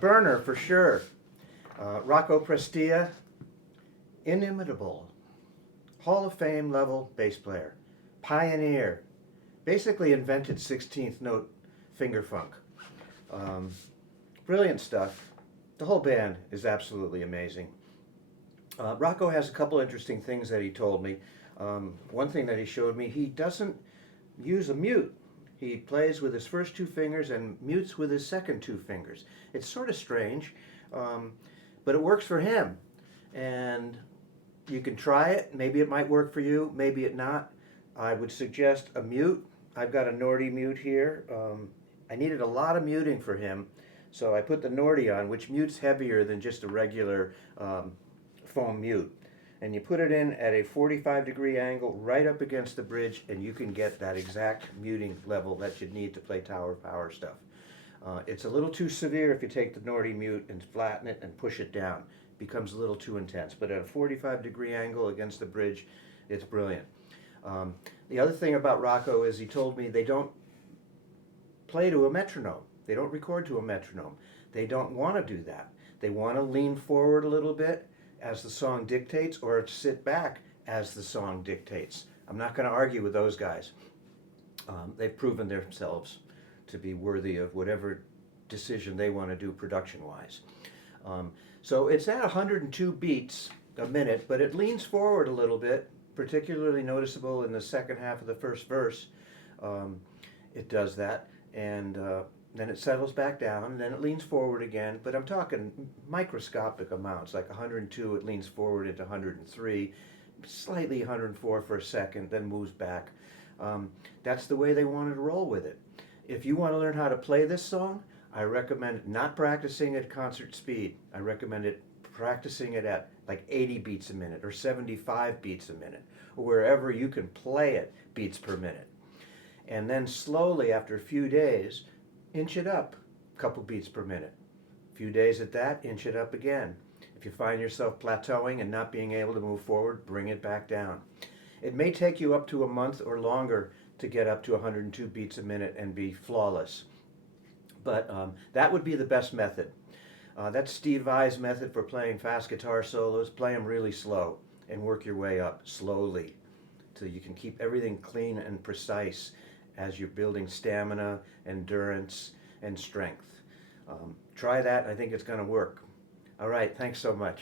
burner for sure. Rocco Prestia, inimitable. Hall of Fame level bass player. Pioneer. Basically invented 16th note finger funk. Brilliant stuff. The whole band is absolutely amazing. Rocco has a couple interesting things that he told me. One thing that he showed me, he doesn't use a mute. He plays with his first two fingers and mutes with his second two fingers. It's sort of strange, but it works for him. And you can try it. Maybe it might work for you, maybe it not. I would suggest a mute. I've got a Nordy mute here. I needed a lot of muting for him, so I put the Nordy on, which mutes heavier than just a regular foam mute. And you put it in at a 45-degree angle right up against the bridge, and you can get that exact muting level that you need to play tower power stuff. It's a little too severe if you take the Nordy mute and flatten it and push it down. It becomes a little too intense, but at a 45-degree angle against the bridge, it's brilliant. The other thing about Rocco is he told me they don't play to a metronome. They don't record to a metronome. They don't want to do that. They want to lean forward a little bit as the song dictates, or sit back as the song dictates. I'm not going to argue with those guys. They've proven themselves to be worthy of whatever decision they want to do production-wise. So it's at 102 beats a minute, but it leans forward a little bit, particularly noticeable in the second half of the first verse. It does that, and then it settles back down, and then it leans forward again, but I'm talking microscopic amounts, like 102, it leans forward into 103, slightly 104 for a second, then moves back. That's the way they wanted to roll with it. If you want to learn how to play this song, I recommend not practicing at concert speed. I recommend practicing it at like 80 beats a minute or 75 beats a minute, or wherever you can play it beats per minute. And then slowly, after a few days, inch it up a couple beats per minute. A few days at that, inch it up again. If you find yourself plateauing and not being able to move forward, bring it back down. It may take you up to a month or longer to get up to 102 beats a minute and be flawless. But that would be the best method. That's Steve Vai's method for playing fast guitar solos. Play them really slow and work your way up slowly so you can keep everything clean and precise as you're building stamina, endurance, and strength. Try that. I think it's going to work. All right, thanks so much.